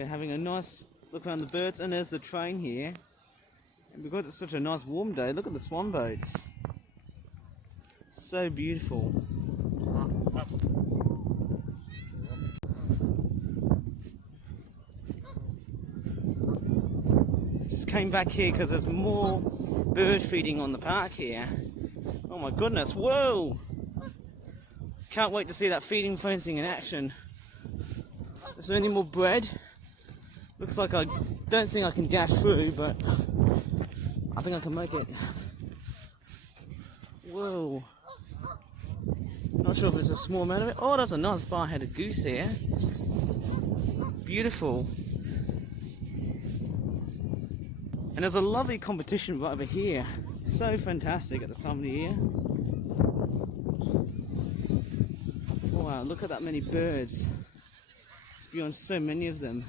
We're having a nice look around the birds, and there's the train here. And because it's such a nice warm day, look at the swan boats. So beautiful. Just came back here because there's more bird feeding on the park here. Oh my goodness, whoa! Can't wait to see that feeding fencing in action. Is there any more bread? Looks like I don't think I can dash through, but I think I can make it. Whoa. Not sure if it's a small amount of it. Oh, there's a nice bar-headed goose here. Beautiful. And there's a lovely competition right over here. So fantastic at this time of the year. Wow, look at that many birds. It's beyond so many of them.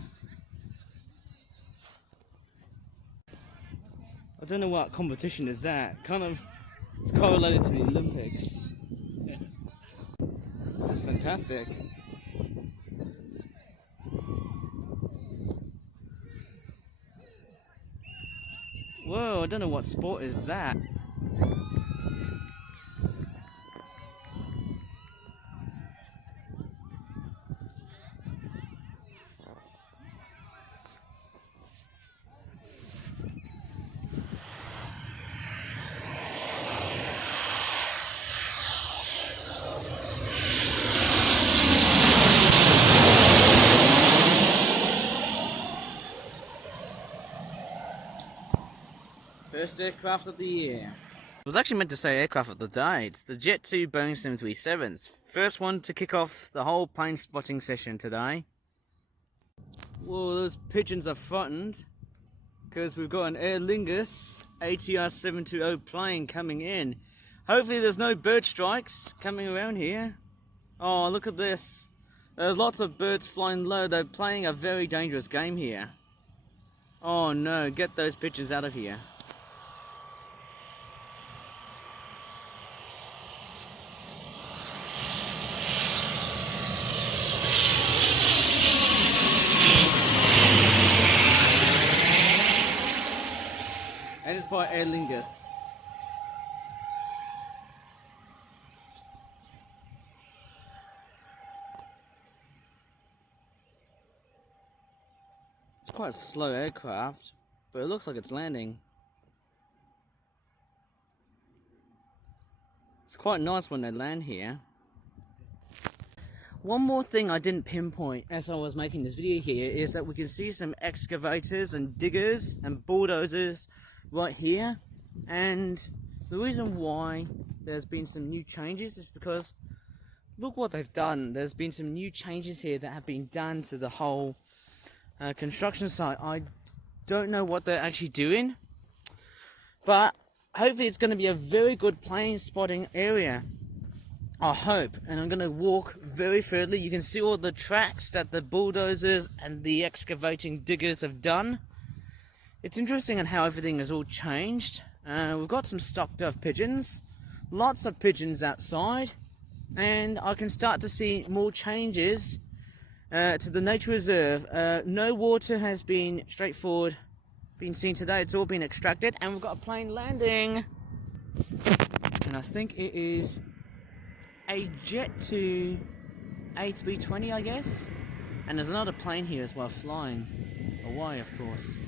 I don't know what competition is that. Kind of, it's correlated to the Olympics. This is fantastic. Whoa, I don't know what sport is that. First aircraft of the year. I was actually meant to say aircraft of the day. It's the Jet 2 Boeing 737s. First one to kick off the whole plane spotting session today. Whoa, those pigeons are frightened because we've got an Aer Lingus ATR 720 plane coming in. Hopefully there's no bird strikes coming around here. Oh, look at this. There's lots of birds flying low. They're playing a very dangerous game here. Oh no, get those pigeons out of here. And it's by Aer Lingus. It's quite a slow aircraft, but it looks like it's landing. It's quite nice when they land here. One more thing I didn't pinpoint as I was making this video here is that we can see some excavators and diggers and bulldozers right here, and the reason why there's been some new changes is because look what they've done. There's been some new changes here that have been done to the whole construction site. I don't know what they're actually doing, but hopefully it's going to be a very good plane spotting area, I hope. And I'm going to walk very further. You can see all the tracks that the bulldozers and the excavating diggers have done. It's interesting on how everything has all changed. We've got some stock dove pigeons, lots of pigeons outside, and I can start to see more changes to the nature reserve. No water has been seen today. It's all been extracted, and we've got a plane landing. And I think it is a Jet 2 A320, I guess. And there's another plane here as well flying away, of course.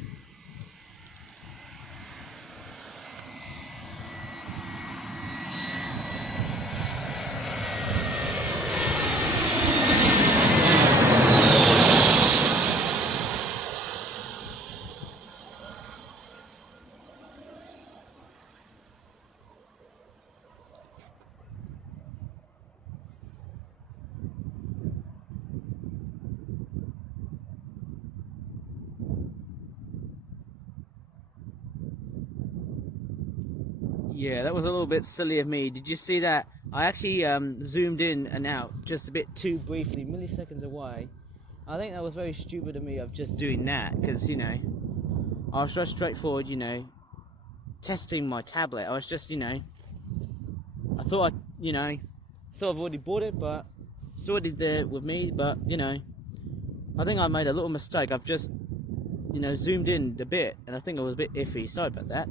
Yeah, that was a little bit silly of me. Did you see that? I actually zoomed in and out just a bit too briefly, milliseconds away. I think that was very stupid of me of just doing that, because, you know, I was just straightforward, you know, testing my tablet. I was just, you know, I thought I've already bought it, but it's already there with me, but, you know, I think I made a little mistake. I've just, zoomed in a bit, and I think it was a bit iffy. Sorry about that.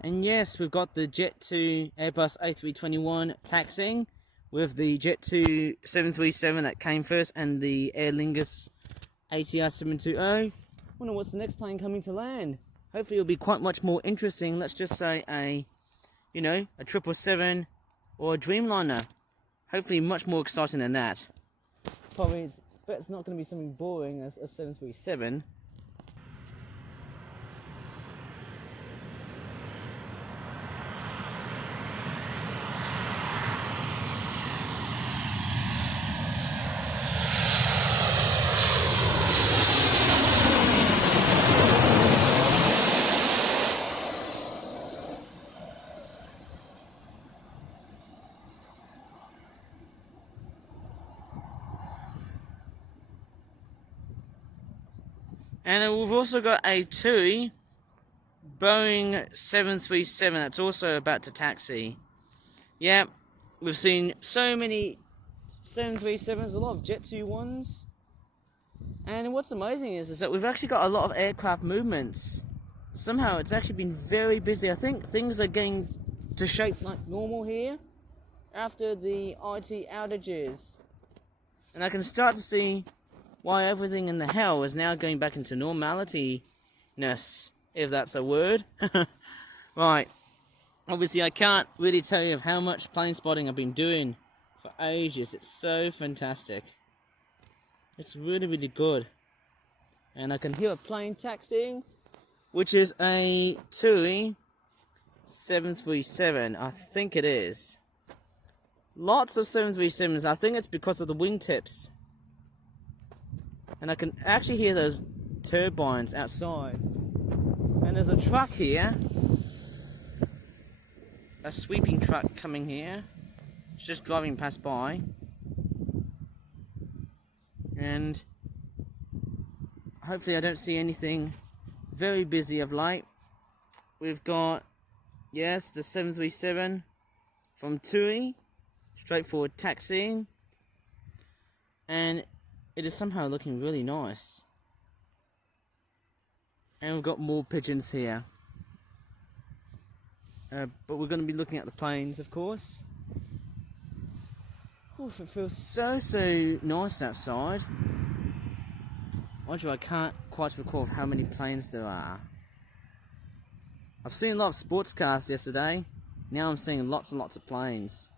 And yes, we've got the Jet2 Airbus A321 taxiing with the Jet2 737 that came first and the Aer Lingus ATR 720. Wonder what's the next plane coming to land. Hopefully it'll be quite much more interesting. Let's just say a 777 or a Dreamliner. Hopefully much more exciting than that. Probably it's not going to be something boring as a 737. And we've also got a TUI Boeing 737 that's also about to taxi. Yeah, we've seen so many 737s, a lot of Jet2 ones. And what's amazing is that we've actually got a lot of aircraft movements. Somehow it's actually been very busy. I think things are getting to shape like normal here after the IT outages. And I can start to see why everything in the hell is now going back into normality-ness, if that's a word. Right. Obviously, I can't really tell you of how much plane spotting I've been doing for ages. It's so fantastic. It's really, really good. And I can hear a plane taxiing, which is a TUI 737. I think it is. Lots of 737s. I think it's because of the wingtips. And I can actually hear those turbines outside. And there's a truck here. A sweeping truck coming here. It's just driving past by. And hopefully I don't see anything very busy of late. We've got, yes, the 737 from TUI. Straightforward taxiing. And it is somehow looking really nice. And we've got more pigeons here. But we're going to be looking at the planes, of course. Oof, it feels so nice outside. Mind you, I can't quite recall how many planes there are. I've seen a lot of sports cars yesterday. Now I'm seeing lots and lots of planes.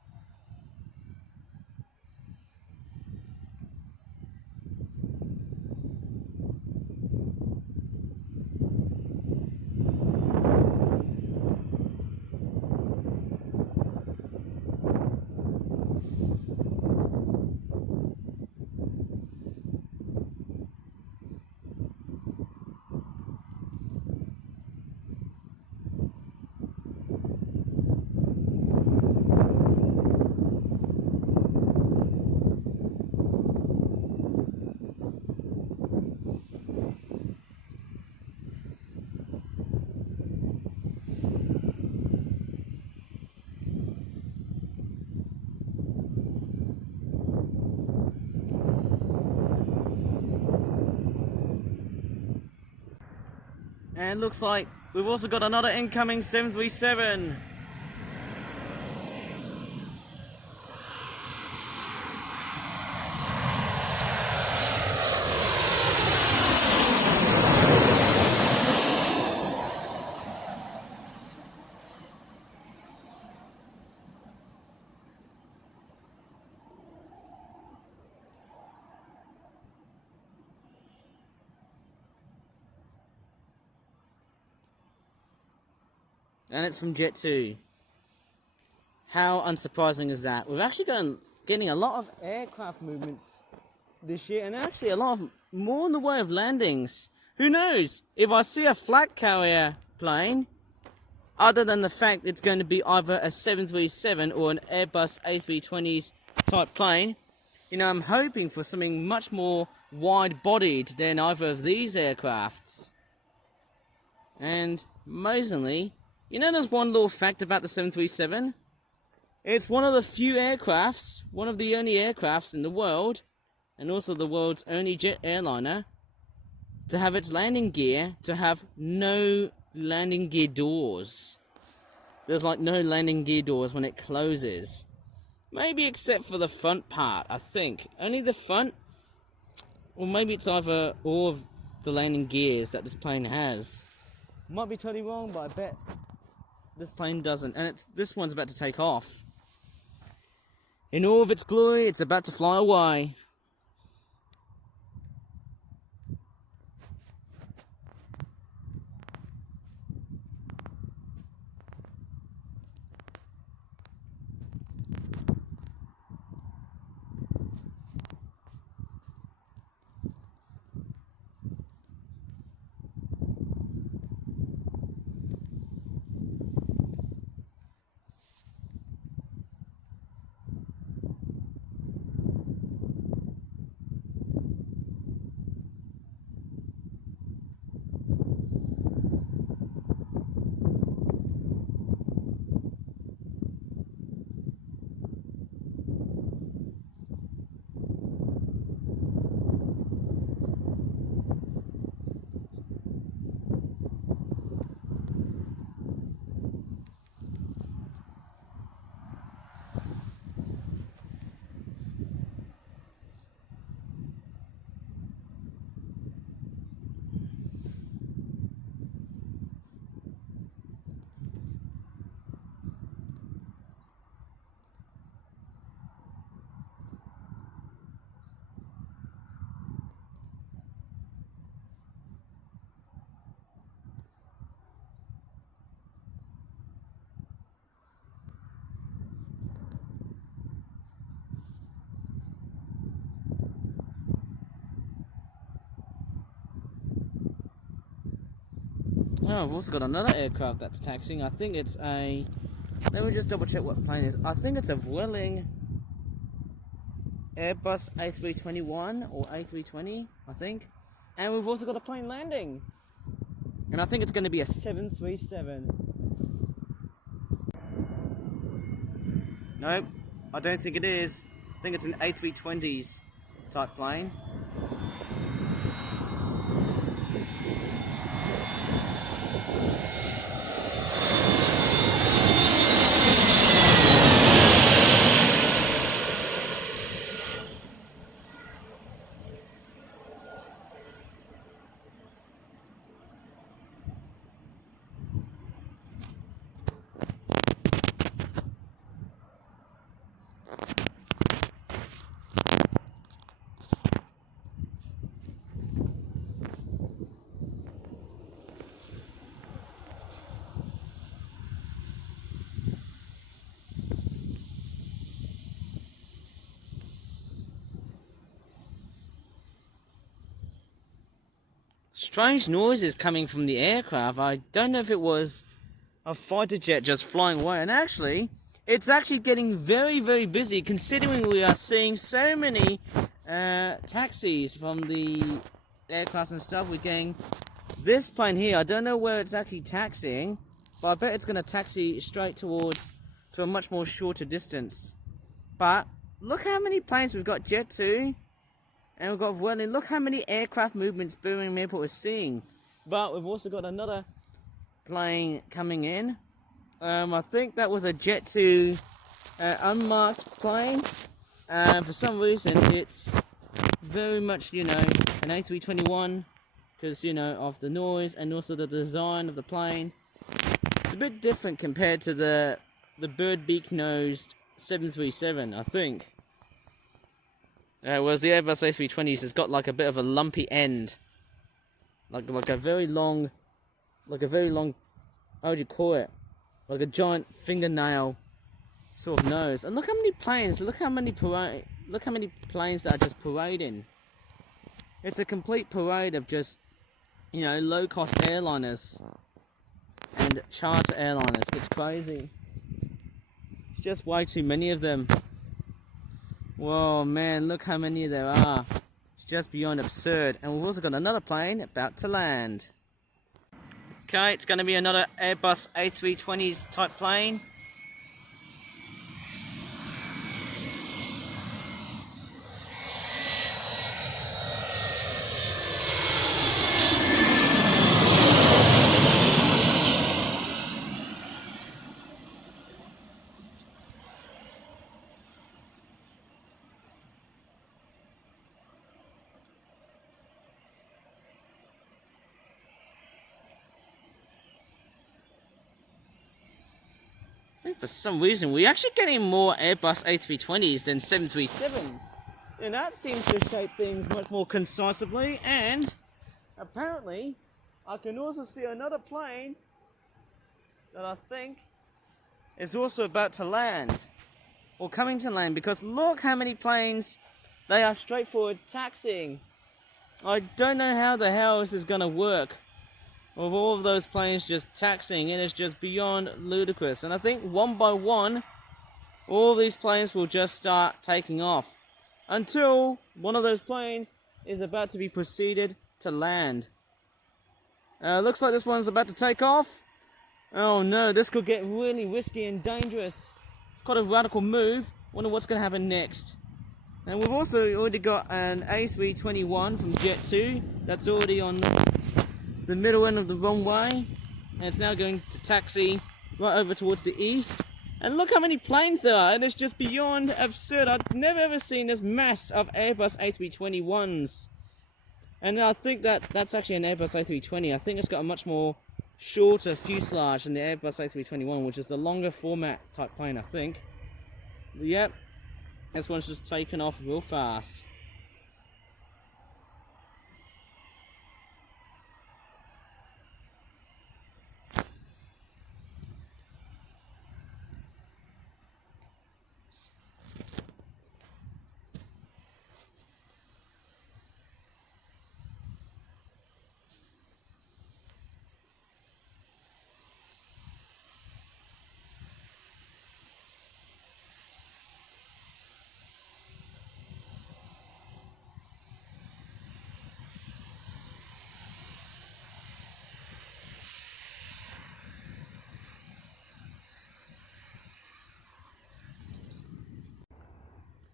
And looks like we've also got another incoming 737. And it's from Jet2. How unsurprising is that? We've actually getting a lot of aircraft movements this year, and actually a lot of more in the way of landings. Who knows? If I see a flat carrier plane, other than the fact it's going to be either a 737 or an Airbus A320s type plane, I'm hoping for something much more wide-bodied than either of these aircrafts. And amazingly, there's one little fact about the 737. It's one of the few aircrafts, one of the only aircrafts in the world, and also the world's only jet airliner to have its landing gear to have no landing gear doors. There's like no landing gear doors when it closes. Maybe except for the front part, I think. Only the front, or maybe it's either all of the landing gears that this plane has. Might be totally wrong, but I bet this plane doesn't. And this one's about to take off. In all of its glory, it's about to fly away. Oh, I've also got another aircraft that's taxiing. I think it's a... Let me just double check what plane it is. I think it's a Vueling Airbus A321 or A320, I think. And we've also got a plane landing. And I think it's going to be a 737. Nope, I don't think it is. I think it's an A320s type plane. Strange noises coming from the aircraft. I don't know if it was a fighter jet just flying away. And actually, it's actually getting very, very busy considering we are seeing so many taxis from the aircraft and stuff. We're getting this plane here. I don't know where it's actually taxiing, but I bet it's going to taxi straight to a much more shorter distance. But look how many planes we've got. Jet2. And we've got Vueling. Look how many aircraft movements Birmingham Airport is seeing. But we've also got another plane coming in. I think that was a Jet2 unmarked plane. For some reason, it's very much, an A321. Because, of the noise and also the design of the plane. It's a bit different compared to the bird beak-nosed 737, I think. Whereas the Airbus A320s has got like a bit of a lumpy end, like a very long, how would you call it? Like a giant fingernail sort of nose. And look how many planes! Look how many planes that are just parading. It's a complete parade of just, low-cost airliners and charter airliners. It's crazy. It's just way too many of them. Whoa, man, look how many there are. It's just beyond absurd. And we've also got another plane about to land. Okay, it's going to be another Airbus A320s type plane. And for some reason, we're actually getting more Airbus A320s than 737s. And that seems to shape things much more concisely. And apparently, I can also see another plane that I think is also about to land. Or coming to land. Because look how many planes they are straightforward taxiing. I don't know how the hell this is going to work. With all of those planes just taxiing, it is just beyond ludicrous. And I think one by one, all these planes will just start taking off. Until one of those planes is about to be proceeded to land. Looks like this one's about to take off. Oh no, this could get really risky and dangerous. It's quite a radical move. Wonder what's going to happen next. And we've also already got an A321 from Jet2 that's already on the middle end of the runway, and it's now going to taxi right over towards the east. And look how many planes there are, and it's just beyond absurd. I've never ever seen this mass of Airbus A321s. And I think that's actually an Airbus A320. I think it's got a much more shorter fuselage than the Airbus A321, which is the longer format type plane, I think. But yep, this one's just taken off real fast.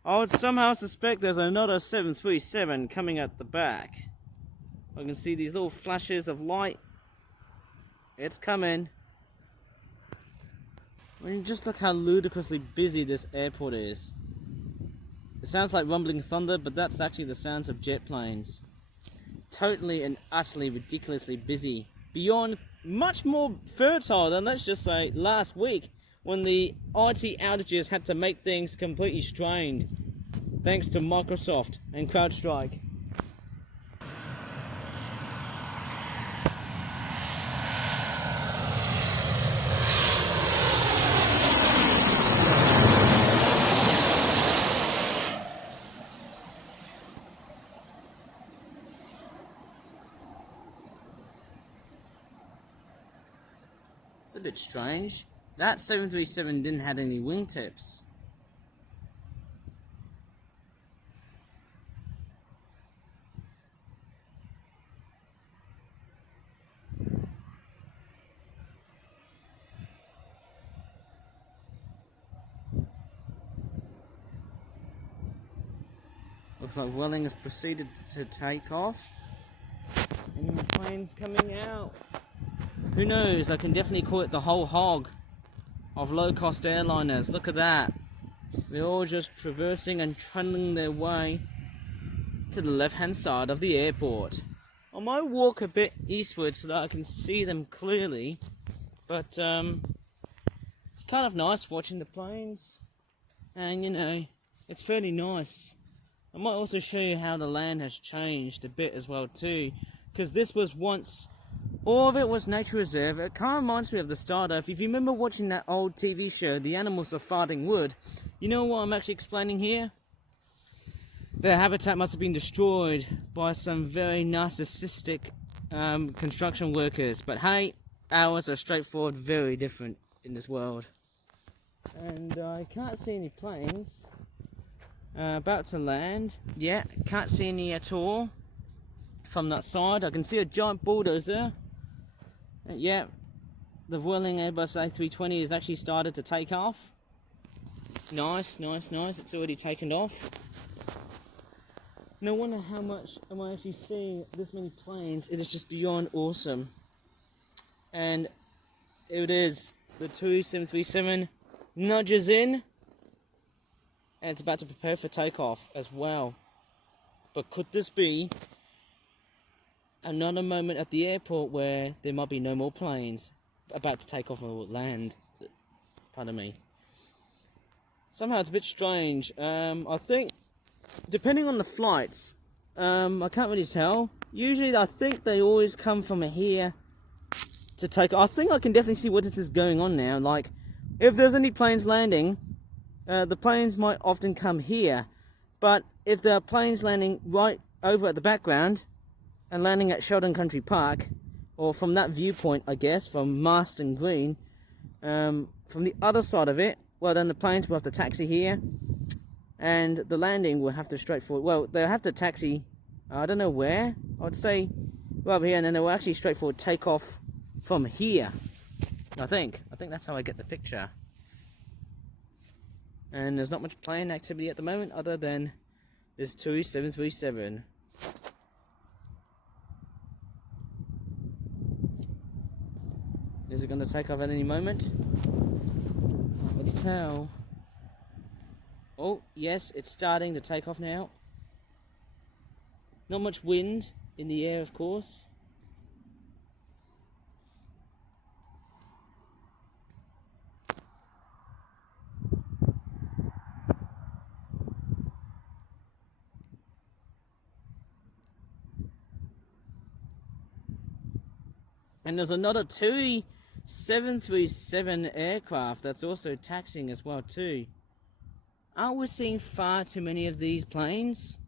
I would somehow suspect there's another 737 coming at the back. I can see these little flashes of light. It's coming. I mean, just look how ludicrously busy this airport is. It sounds like rumbling thunder, but that's actually the sounds of jet planes. Totally and utterly ridiculously busy. Beyond much more fertile than, let's just say, last week, when the IT outages had to make things completely strained, thanks to Microsoft and CrowdStrike. It's a bit strange. That 737 didn't have any wingtips. Looks like Vueling has proceeded to take off. Any more planes coming out? Who knows? I can definitely call it the whole hog of low-cost airliners. Look at that. They're all just traversing and trundling their way to the left-hand side of the airport. I might walk a bit eastward so that I can see them clearly, but it's kind of nice watching the planes, and you know, it's fairly nice. I might also show you how the land has changed a bit as well too, because this was once, all of it was nature reserve. It kind of reminds me of the Stardust. If you remember watching that old TV show, The Animals of Farthing Wood, you know what I'm actually explaining here? Their habitat must have been destroyed by some very narcissistic construction workers. But hey, ours are straightforward, very different in this world. And I can't see any planes about to land. Yeah, can't see any at all from that side. I can see a giant bulldozer. Yeah, the Vueling Airbus A320 has actually started to take off. Nice, nice, nice. It's already taken off. No wonder how much am I actually seeing this many planes. It is just beyond awesome. And it is the 737 nudges in, and it's about to prepare for takeoff as well. But could this be another moment at the airport where there might be no more planes about to take off or land? pardon me. Somehow it's a bit strange. I think, depending on the flights, I can't really tell. Usually I think they always come from here to take. I think I can definitely see what this is going on now. Like, if there's any planes landing, the planes might often come here. But if there are planes landing right over at the background and landing at Sheldon Country Park, or from that viewpoint, I guess, from Marston Green, from the other side of it, well, then the planes will have to taxi here, and the landing will have to straightforward. Well, they'll have to taxi, I don't know where. I'd say right here, and then they will actually straightforward take off from here. I think that's how I get the picture. And there's not much plane activity at the moment, other than this TUI 737. Is it going to take off at any moment? Can't really tell. Oh, yes, it's starting to take off now. Not much wind in the air, of course. And there's another TUI 737 aircraft that's also taxiing as well too. Aren't we seeing far too many of these planes?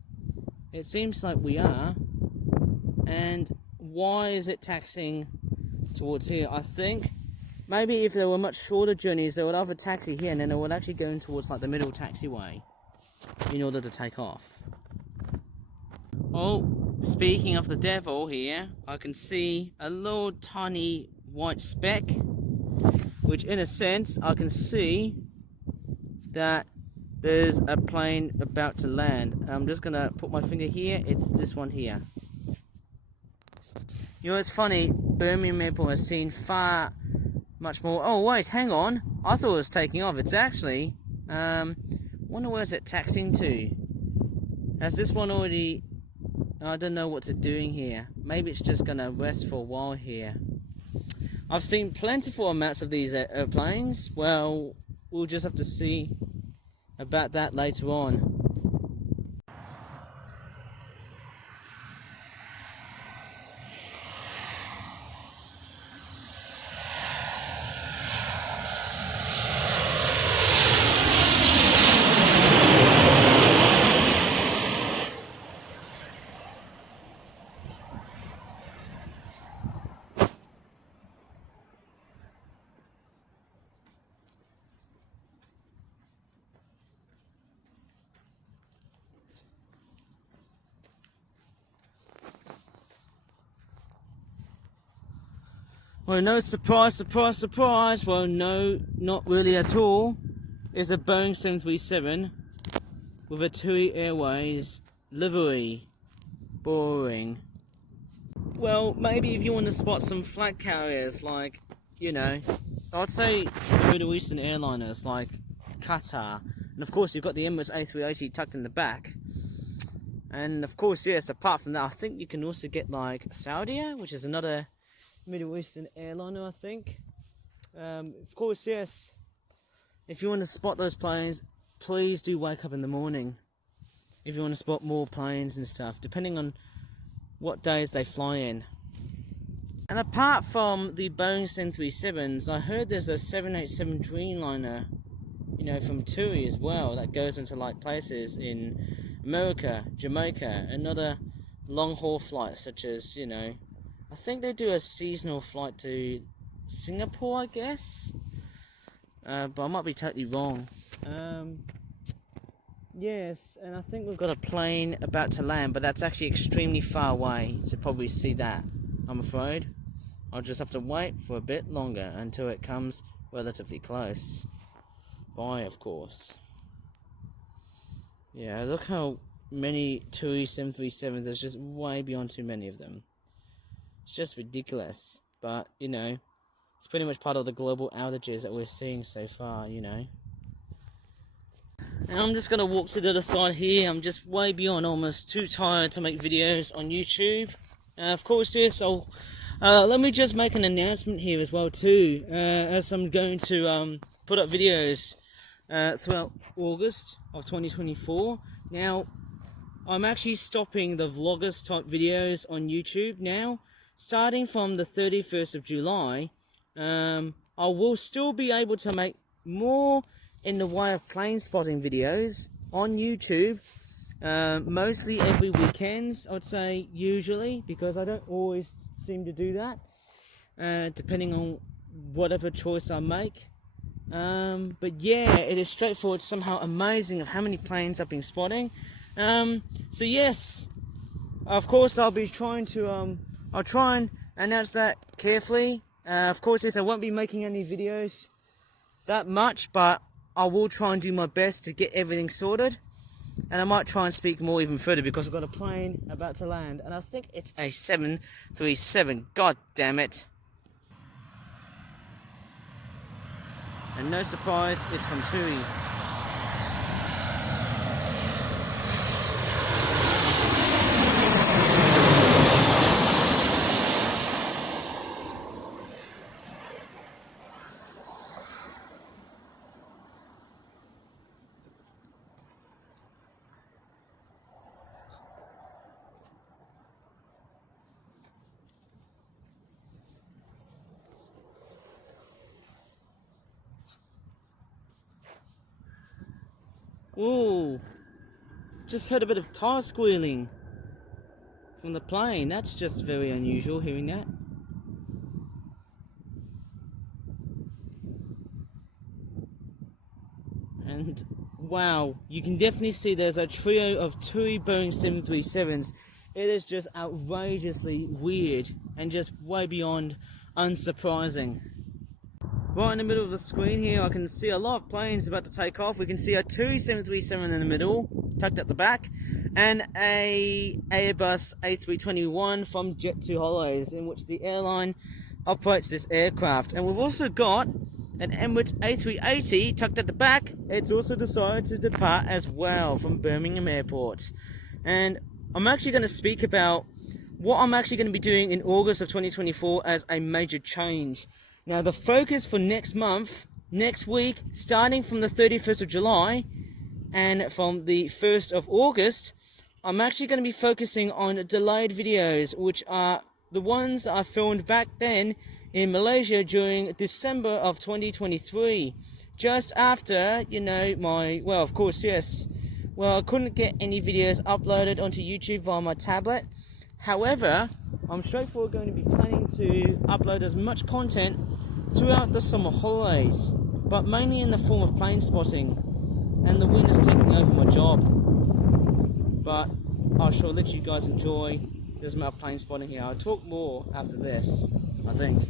It seems like we are. And why is it taxiing towards here? I think maybe if there were much shorter journeys, they would have a taxi here, and then they would actually go in towards like the middle taxiway in order to take off. Oh, speaking of the devil here, I can see a little tiny white speck, which in a sense I can see that there's a plane about to land. I'm just gonna put my finger here. It's this one here. You know, it's funny, Birmingham Airport has seen far much more. Oh wait, hang on, I thought it was taking off. It's actually wonder where's it taxiing to. Has this one already, I don't know what it's doing here. Maybe it's just gonna rest for a while here. I've seen plentiful amounts of these airplanes. Well, we'll just have to see about that later on. Well, no surprise, surprise, surprise. Well, no, not really at all. It's a Boeing 737 with a TUI Airways livery. Boring. Well, maybe if you want to spot some flag carriers, like, you know, I'd say the Middle Eastern airliners like Qatar. And of course, you've got the Emirates A380 tucked in the back. And of course, yes, apart from that, I think you can also get like Saudia, which is another Middle Eastern airliner, I think. Of course, yes, if you want to spot those planes, please do wake up in the morning if you want to spot more planes and stuff, depending on what days they fly in. And apart from the Boeing 737s, I heard there's a 787 Dreamliner, you know, from TUI as well, that goes into like places in America, Jamaica, and other long haul flights such as, you know, I think they do a seasonal flight to Singapore, I guess. But I might be totally wrong. Yes, and I think we've got a plane about to land, but that's actually extremely far away to probably see that, I'm afraid. I'll just have to wait for a bit longer until it comes relatively close. By, of course. Yeah, look how many TUI 737s, there's just way beyond too many of them. It's just ridiculous, but, you know, it's pretty much part of the global outages that we're seeing so far, you know. And I'm just going to walk to the other side here. I'm just way beyond, almost too tired to make videos on YouTube. Of course, yes, I'll Let me just make an announcement here as well too, as I'm going to put up videos throughout August of 2024. Now, I'm actually stopping the vloggers type videos on YouTube now. Starting from the 31st of July, I will still be able to make more in the way of plane spotting videos on YouTube. Mostly every weekends, I'd say, usually, because I don't always seem to do that, depending on whatever choice I make. But yeah, it is straightforward, somehow amazing of how many planes I've been spotting. So yes, of course I'll be trying to, I'll try and announce that carefully. Of course, yes, I won't be making any videos that much, but I will try and do my best to get everything sorted. And I might try and speak more even further because I've got a plane about to land, and I think it's a 737. God damn it. And no surprise, it's from TUI. Ooh, just heard a bit of tire squealing from the plane. That's just very unusual hearing that. And wow, you can definitely see there's a trio of TUI Boeing 737s. It is just outrageously weird and just way beyond unsurprising. Right in the middle of the screen here, I can see a lot of planes about to take off. We can see a TUI 737 in the middle, tucked at the back, and a Airbus A321 from Jet2holidays, in which the airline operates this aircraft. And we've also got an Emirates A380 tucked at the back. It's also decided to depart as well from Birmingham Airport. And I'm actually going to speak about what I'm actually going to be doing in August of 2024 as a major change. Now, the focus for next month, next week, starting from the 31st of July and from the 1st of August, I'm actually going to be focusing on delayed videos, which are the ones that I filmed back then in Malaysia during December of 2023. Just after, well, of course, yes. Well, I couldn't get any videos uploaded onto YouTube via my tablet. However, I'm straightforward going to be planning to upload as much content throughout the summer holidays, but mainly in the form of plane spotting, and the wind is taking over my job. But I shall let you guys enjoy this amount of plane spotting here. I'll talk more after this, I think.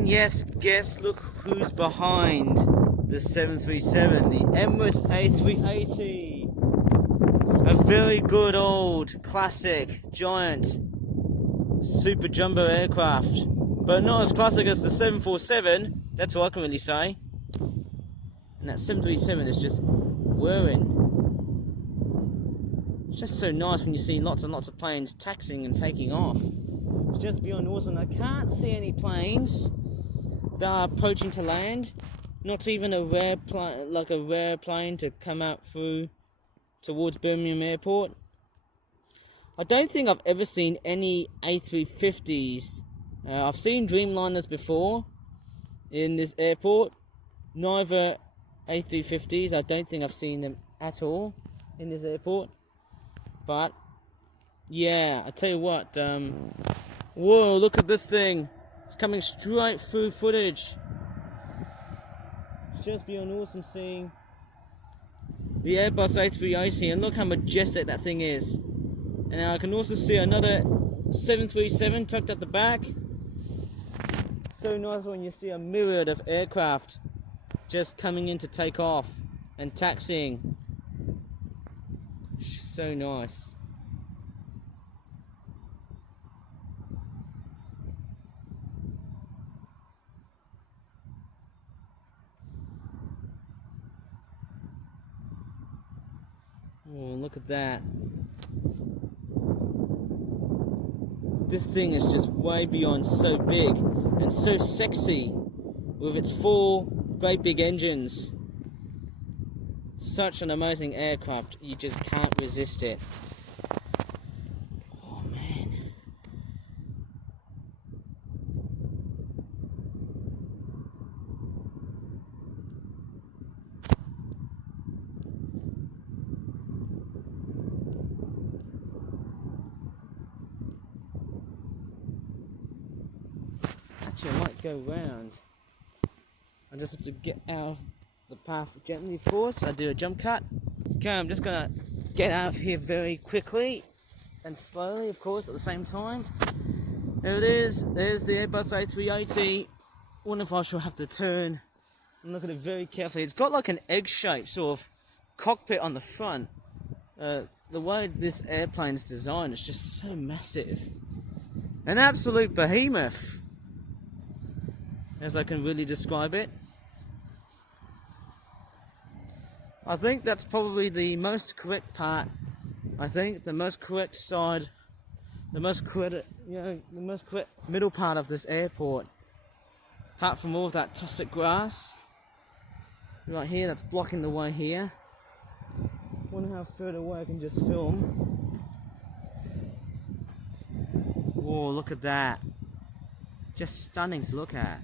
And yes, guess look who's behind the 737, the Emirates A380. A very good old classic giant super jumbo aircraft, but not as classic as the 747, that's all I can really say. And that 737 is just whirring. It's just so nice when you see lots and lots of planes taxiing and taking off. It's just beyond awesome. I can't see any planes that are approaching to land. Not even a rare plane, like a rare plane to come out through towards Birmingham Airport. I don't think I've ever seen any A350s. I've seen Dreamliners before in this airport. Neither A350s. I don't think I've seen them at all in this airport. But yeah, I tell you what. Whoa! Look at this thing. It's coming straight through footage. It's just beyond awesome seeing the Airbus A380, and look how majestic that thing is. And I can also see another 737 tucked at the back. So nice when you see a myriad of aircraft just coming in to take off and taxiing. So nice. Oh, look at that. This thing is just way beyond so big and so sexy with its 4 great big engines. Such an amazing aircraft, you just can't resist it. Oh man. Actually, I might go round. I just have to get out of the path gently, of course. I do a jump cut. Okay, I'm just gonna get out of here very quickly and slowly, of course, at the same time. There it is. There's the Airbus A380. Wonder if I shall have to turn and look at it very carefully. It's got like an egg-shaped sort of cockpit on the front. The way this airplane is designed is just so massive. An absolute behemoth, as I can really describe it. I think that's probably the most correct part. I think the most correct side, the most correct middle part of this airport. Apart from all of that tussock grass right here that's blocking the way here. Wonder how further away I can just film. Whoa, look at that. Just stunning to look at.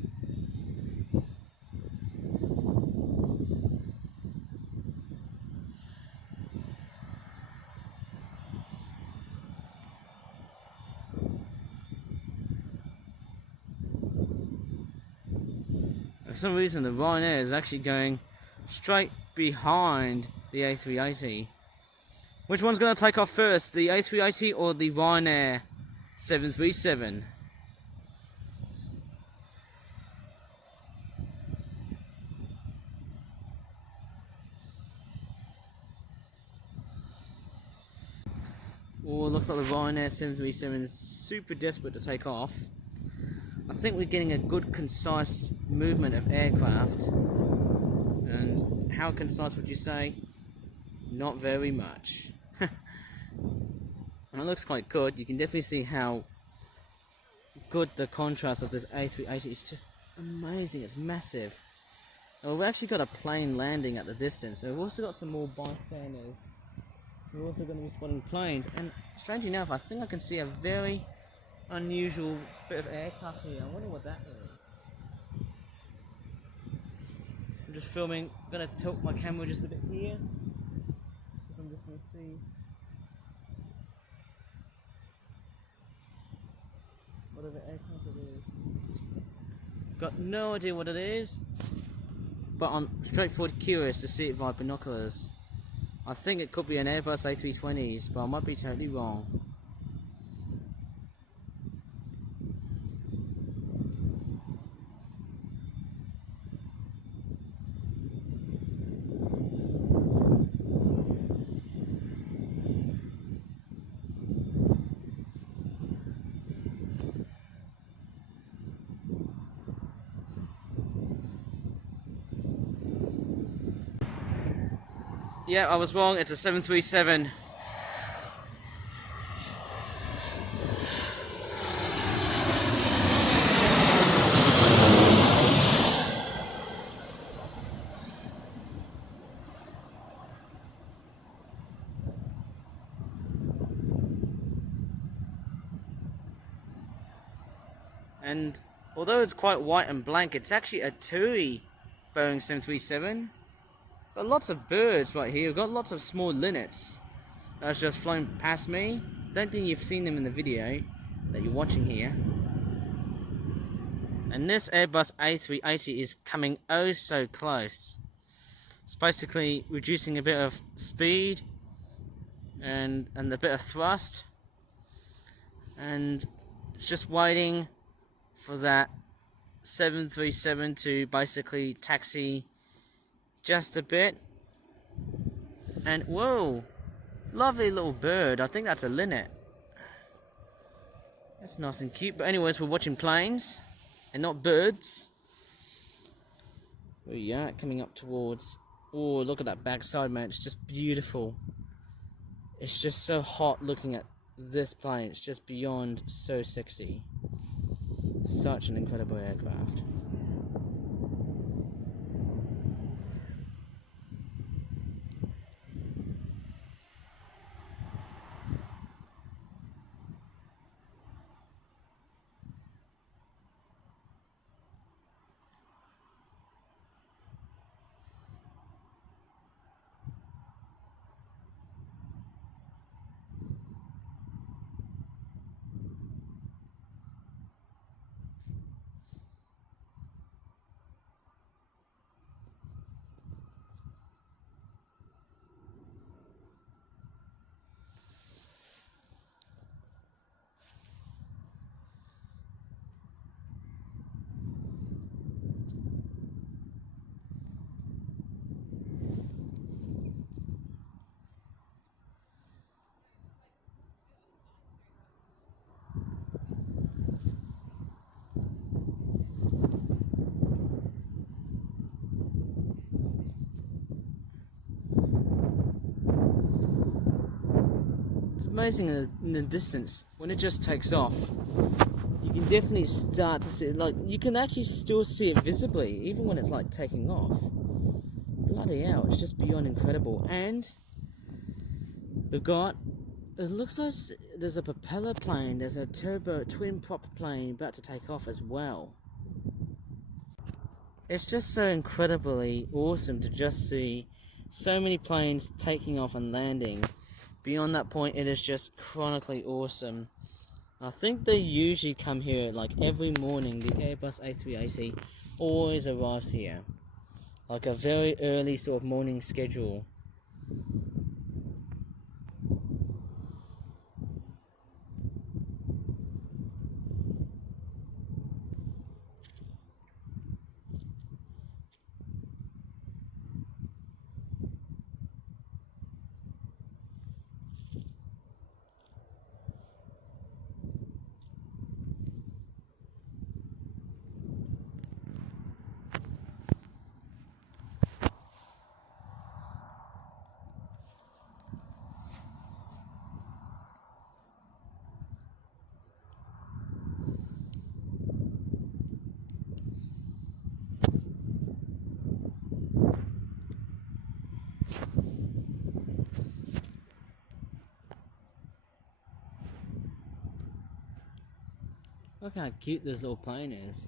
For some reason the Ryanair is actually going straight behind the A380. Which one's going to take off first, the A380 or the Ryanair 737? Oh, looks like the Ryanair 737 is super desperate to take off. I think we're getting a good concise movement of aircraft. And how concise would you say? Not very much. And it looks quite good. You can definitely see how good the contrast of this A380 is. Just amazing. It's massive. And we've actually got a plane landing at the distance. So we've also got some more bystanders. We're also going to be spotting planes. And strangely enough, I think I can see a very unusual bit of aircraft here. I wonder what that is. I'm just filming. I'm going to tilt my camera just a bit here, because I'm just going to see whatever aircraft it is. Got no idea what it is, but I'm straightforward curious to see it via binoculars. I think it could be an Airbus A320s, but I might be totally wrong. Yeah, I was wrong. It's a 737. And although it's quite white and blank, it's actually a TUI Boeing 737. Got lots of birds right here. We've got lots of small linnets that's just flown past me. Don't think you've seen them in the video that you're watching here. And this Airbus A380 is coming oh so close. It's basically reducing a bit of speed and a bit of thrust, and it's just waiting for that 737 to basically taxi just a bit. And whoa, lovely little bird. I think that's a linnet. That's nice and cute. But anyways, we're watching planes and not birds. There we are, coming up towards. Oh, look at that backside, man. It's just beautiful. It's just so hot looking at this plane. It's just beyond so sexy. Such an incredible aircraft. It's amazing in the distance when it just takes off. You can definitely start to see it, like you can actually still see it visibly, even when it's like taking off. Bloody hell, it's just beyond incredible. And we've got, it looks like there's a propeller plane, there's a turbo twin prop plane about to take off as well. It's just so incredibly awesome to just see so many planes taking off and landing. Beyond that point, it is just chronically awesome. I think they usually come here like every morning. The Airbus A380 always arrives here, like a very early sort of morning schedule. Look how cute this little plane is.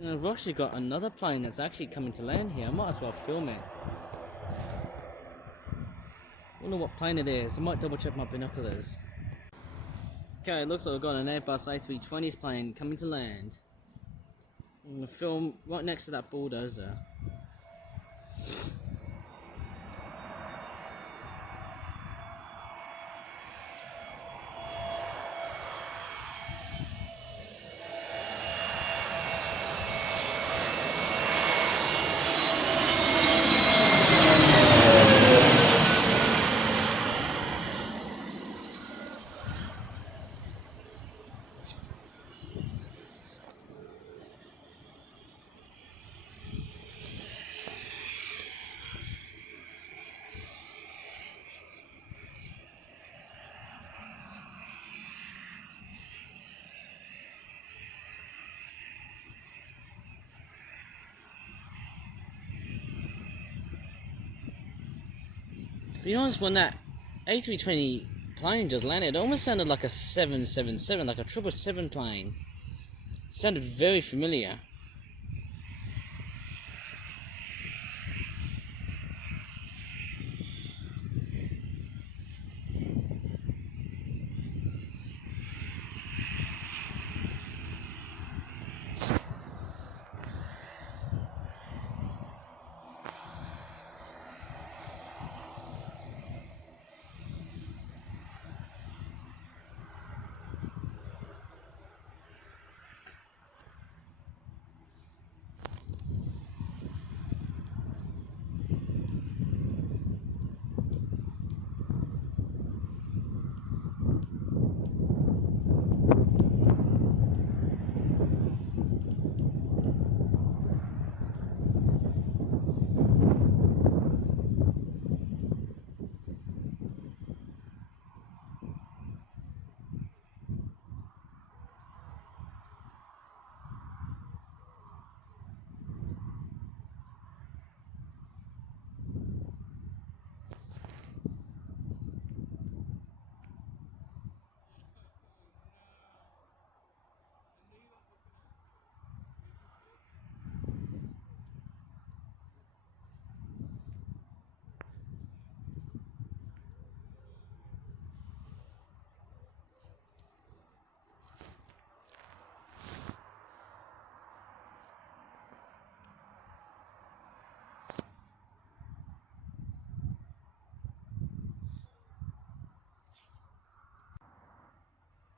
And I've actually got another plane that's actually coming to land here. I might as well film it. Don't know what plane it is. I might double check my binoculars. Okay, it looks like we've got an Airbus A320's plane coming to land. I'm going to film right next to that bulldozer. To be honest, when that A320 plane just landed, it almost sounded like a 777, like a 777 plane. It sounded very familiar.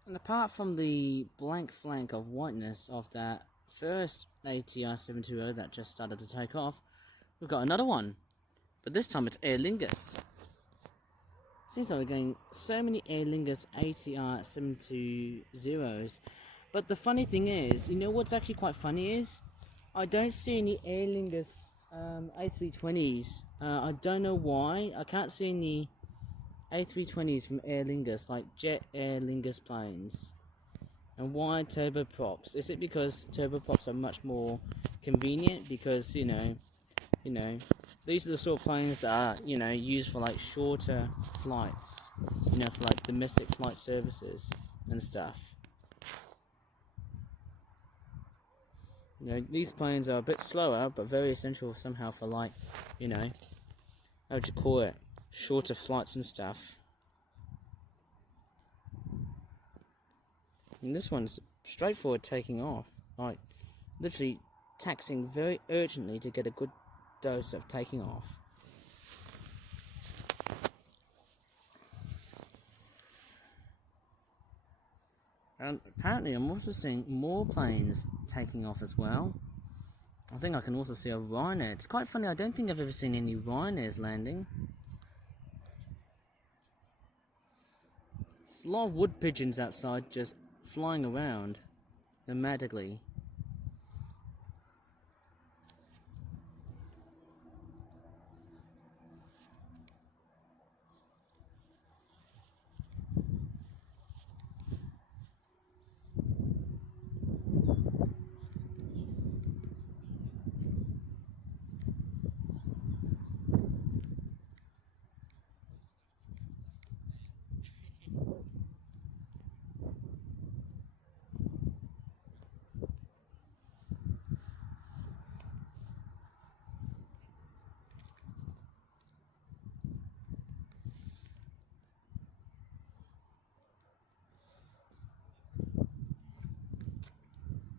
And apart from the blank flank of whiteness of that first ATR 720 that just started to take off, we've got another one. But this time it's Aer Lingus. Seems like we're getting so many Aer Lingus ATR 720s. But the funny thing is, you know what's actually quite funny is, I don't see any Aer Lingus A320s. I don't know why. I can't see any A320s from Aer Lingus, like Jet Aer Lingus planes. And why turboprops? Is it because turboprops are much more convenient? Because, you know, these are the sort of planes that are, used for like shorter flights, for like domestic flight services and stuff. These planes are a bit slower, but very essential somehow for like, how would you call it? Shorter flights and stuff. And this one's straightforward taking off, like literally taxiing very urgently to get a good dose of taking off. And apparently I'm also seeing more planes taking off as well. I think I can also see a Ryanair. It's quite funny, I don't think I've ever seen any Ryanairs landing. There's a lot of wood pigeons outside just flying around nomadically.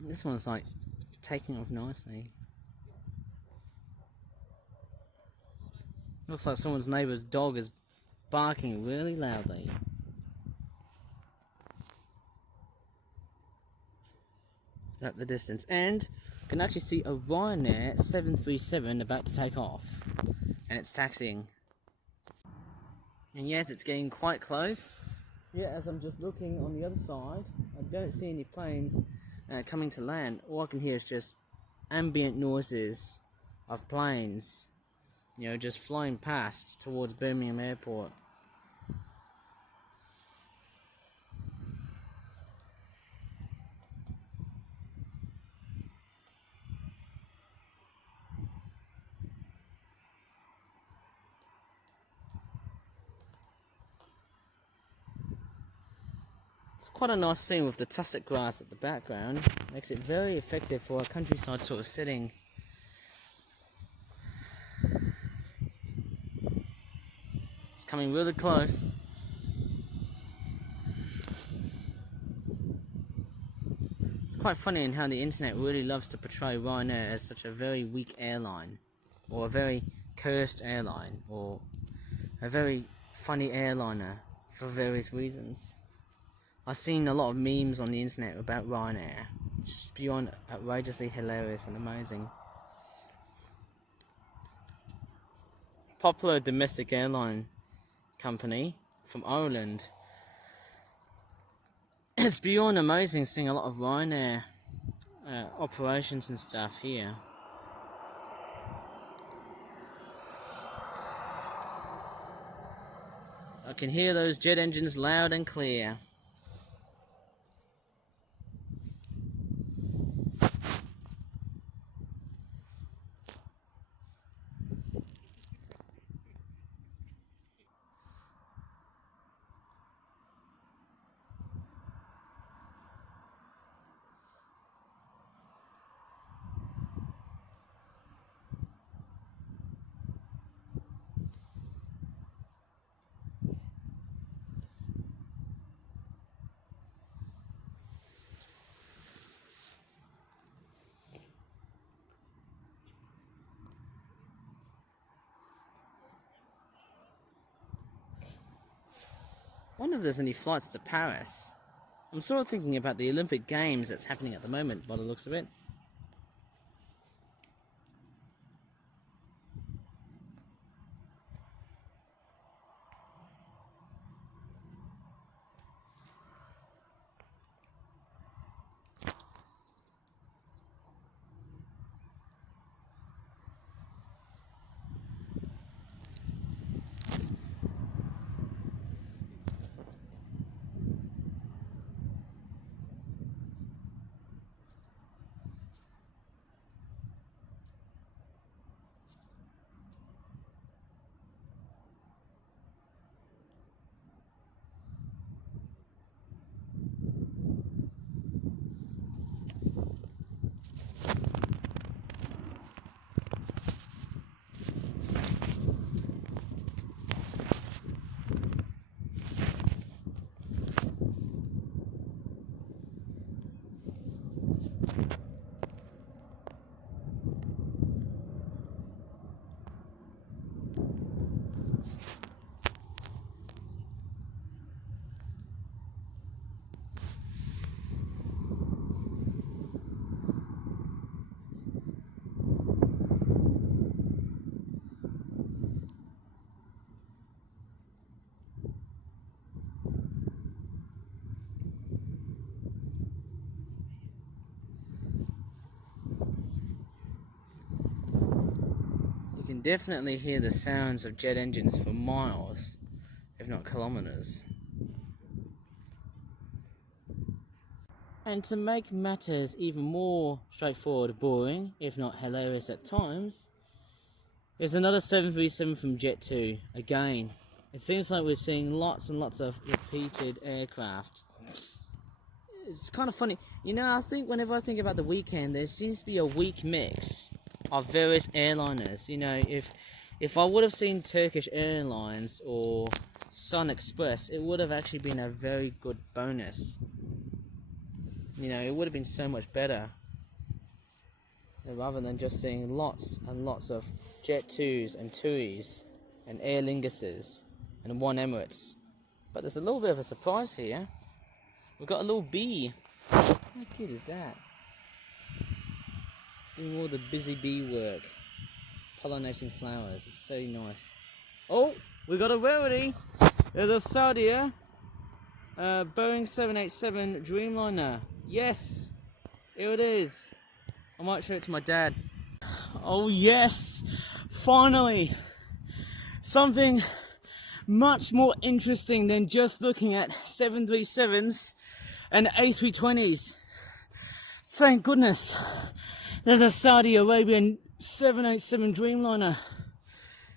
This one's like taking off nicely. Looks like someone's neighbour's dog is barking really loudly. At the distance, and you can actually see a Ryanair 737 about to take off, and it's taxiing. And yes, it's getting quite close. Yeah, as I'm just looking on the other side, I don't see any planes coming to land. All I can hear is just ambient noises of planes, you know, just flying past towards Birmingham Airport. It's quite a nice scene with the tussock grass at the background. Makes it very effective for a countryside sort of setting. It's coming really close. It's quite funny in how the internet really loves to portray Ryanair as such a very weak airline, or a very cursed airline, or a very funny airliner for various reasons. I've seen a lot of memes on the internet about Ryanair. It's just beyond outrageously hilarious and amazing. Popular domestic airline company from Ireland. It's beyond amazing seeing a lot of Ryanair operations and stuff here. I can hear those jet engines loud and clear. I wonder if there's any flights to Paris. I'm sort of thinking about the Olympic Games that's happening at the moment, by the looks of it. You can definitely hear the sounds of jet engines for miles, if not kilometers. And to make matters even more straightforward, boring, if not hilarious at times, there's another 737 from Jet2. Again, it seems like we're seeing lots and lots of repeated aircraft. It's kind of funny. You know, I think whenever I think about the weekend, there seems to be a weak mix of various airliners. You know, if I would have seen Turkish Airlines or Sun Express, it would have actually been a very good bonus. You know, it would have been so much better rather than just seeing lots and lots of Jet 2s and TUIs and Aer Linguses and One Emirates. But there's a little bit of a surprise here. We've got a little bee. How cute is that? Doing all the busy bee work. Pollinating flowers. It's so nice. Oh, we got a rarity. There's a Saudia Boeing 787 Dreamliner. Yes, here it is. I might show it to my dad. Oh yes, finally. Something much more interesting than just looking at 737s and A320s. Thank goodness. There's a Saudi Arabian 787 Dreamliner.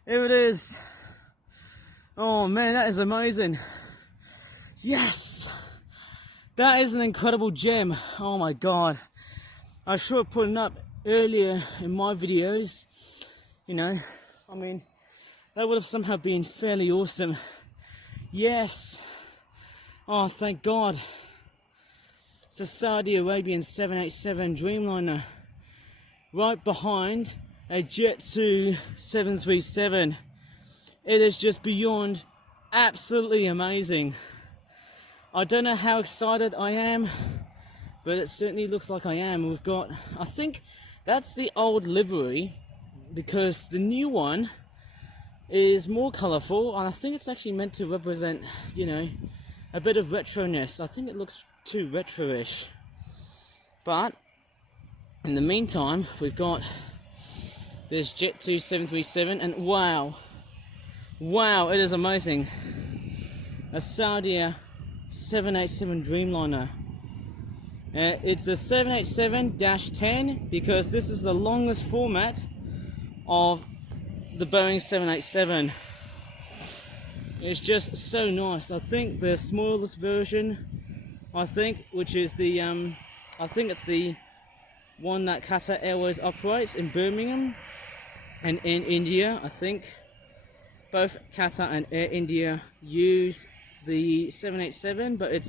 Here it is. Oh man, that is amazing. Yes! That is an incredible gem. Oh my god. I should have put it up earlier in my videos. You know, I mean, that would have somehow been fairly awesome. Yes! Oh, thank God. It's a Saudi Arabian 787 Dreamliner. Right behind a Jet 2 737. It is just beyond absolutely amazing. I don't know how excited I am, but it certainly looks like I am. We've got, I think that's the old livery, because the new one is more colourful, and I think it's actually meant to represent, you know, a bit of retroness. I think it looks too retro-ish. But in the meantime, we've got this Jet 2 737, and wow, it is amazing. A Saudia 787 Dreamliner. It's a 787-10 because this is the longest format of the Boeing 787. It's just so nice. I think the smallest version, which is the I think it's the one that Qatar Airways operates in Birmingham and in India. I think both Qatar and Air India use the 787, but it's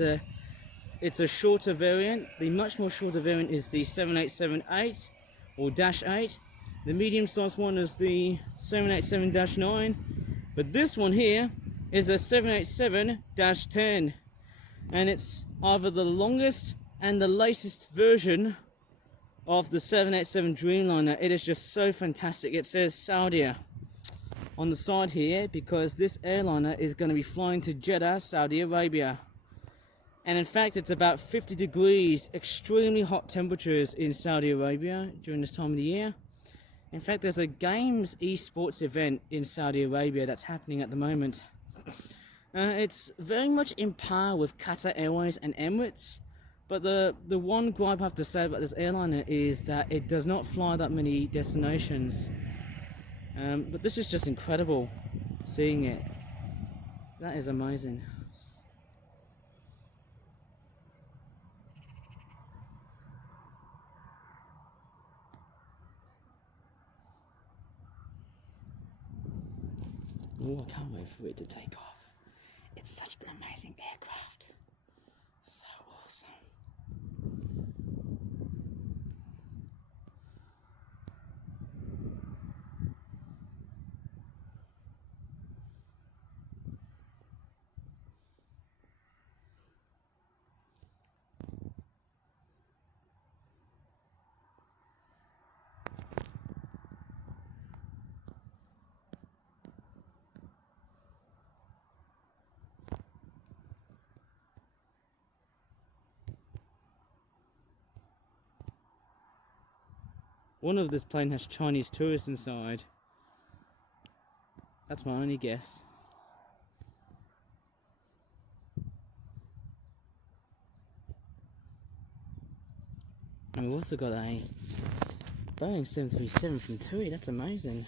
a shorter variant. The much more shorter variant is the 787-8 or -8. The medium-sized one is the 787-9, but this one here is a 787-10, and it's either the longest and the latest version of the 787 Dreamliner. It is just so fantastic. It says Saudi on the side here because this airliner is going to be flying to Jeddah, Saudi Arabia. And in fact, it's about 50 degrees, extremely hot temperatures in Saudi Arabia during this time of the year. In fact, there's a games esports event in Saudi Arabia that's happening at the moment. It's very much in par with Qatar Airways and Emirates. But the one gripe I have to say about this airliner is that it does not fly that many destinations. But this is just incredible, seeing it. That is amazing. Oh, I can't wait for it to take off. It's such an amazing aircraft. So awesome. One of this plane has Chinese tourists inside. That's my only guess. And we've also got a Boeing 737 from TUI. That's amazing.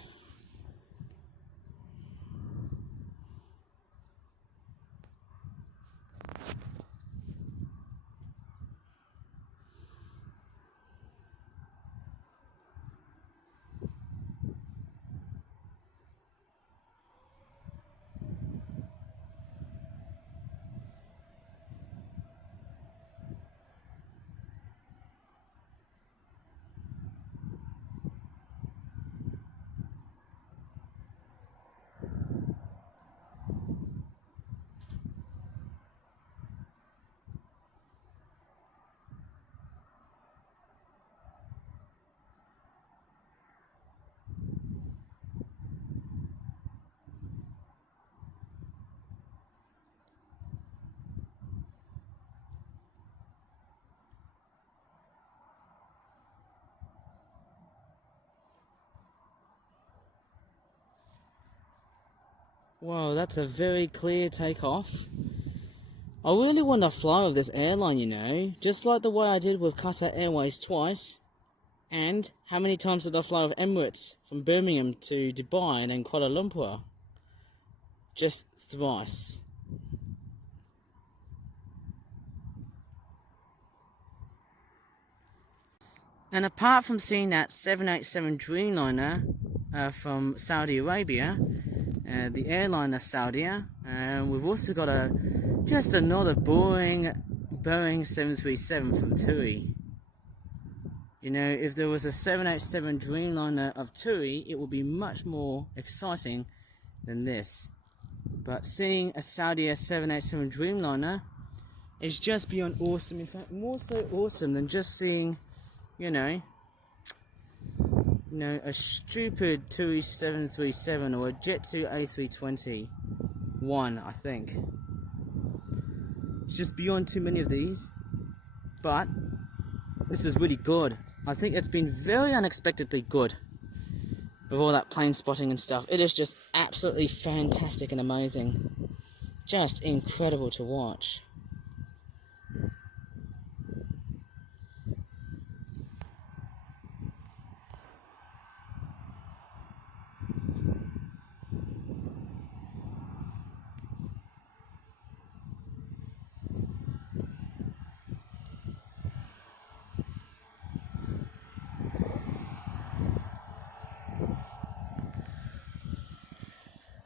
Wow, that's a very clear takeoff. I really want to fly with this airline, you know, just like the way I did with Qatar Airways twice. And how many times did I fly with Emirates from Birmingham to Dubai and then Kuala Lumpur? Just thrice. And apart from seeing that 787 Dreamliner from Saudi Arabia, the airliner Saudia, we've also got just another Boeing 737 from TUI. You know, if there was a 787 Dreamliner of TUI, it would be much more exciting than this. But seeing a Saudia 787 Dreamliner is just beyond awesome. In fact, more so awesome than just seeing, you know, a stupid TUI 737 or a Jet2 A320 one, I think. It's just beyond too many of these, but this is really good. I think it's been very unexpectedly good with all that plane spotting and stuff. It is just absolutely fantastic and amazing. Just incredible to watch.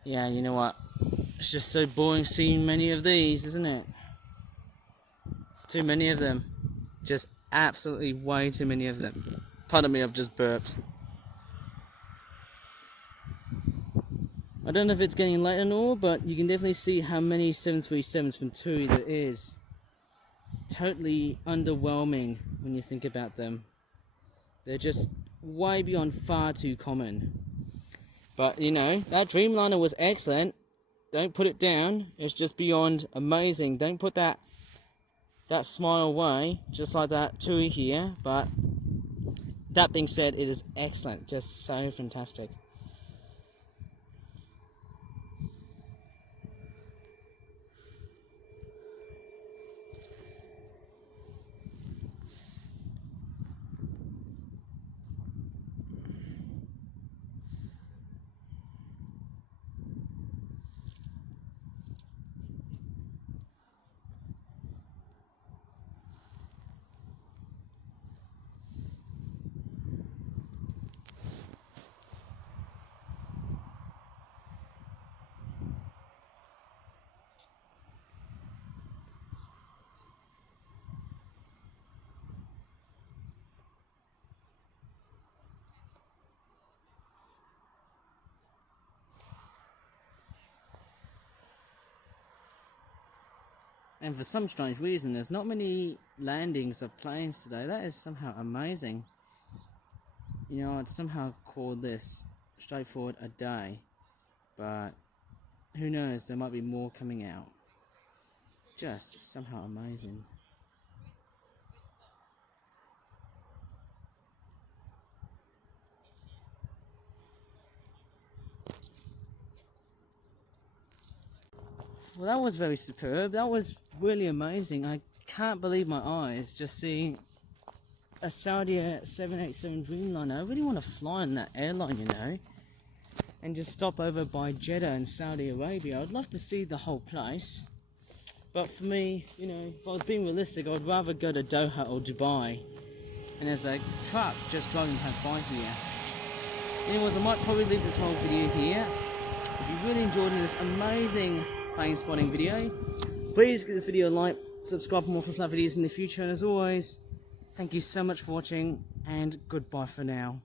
Yeah, you know what? It's just so boring seeing many of these, isn't it? It's too many of them. Just absolutely way too many of them. Pardon me, I've just burped. I don't know if it's getting late and all, but you can definitely see how many 737s from TUI there is. Totally underwhelming when you think about them. They're just way beyond far too common. But, you know, that Dreamliner was excellent. Don't put it down. It's just beyond amazing. Don't put that smile away, just like that TUI here. But that being said, it is excellent. Just so fantastic. And for some strange reason, there's not many landings of planes today. That is somehow amazing. You know, I'd somehow call this straightforward a day. But who knows, there might be more coming out. Just somehow amazing. Well, that was very superb. That was really amazing. I can't believe my eyes just seeing a Saudia 787 Dreamliner. I really want to fly on that airline, you know, and just stop over by Jeddah in Saudi Arabia. I'd love to see the whole place. But for me, you know, if I was being realistic, I'd rather go to Doha or Dubai. And there's a truck just driving past by here. Anyways, I might probably leave this whole video here. If you really enjoyed this amazing plane spotting video, please give this video a like, subscribe for more fun videos in the future, and as always, thank you so much for watching, and goodbye for now.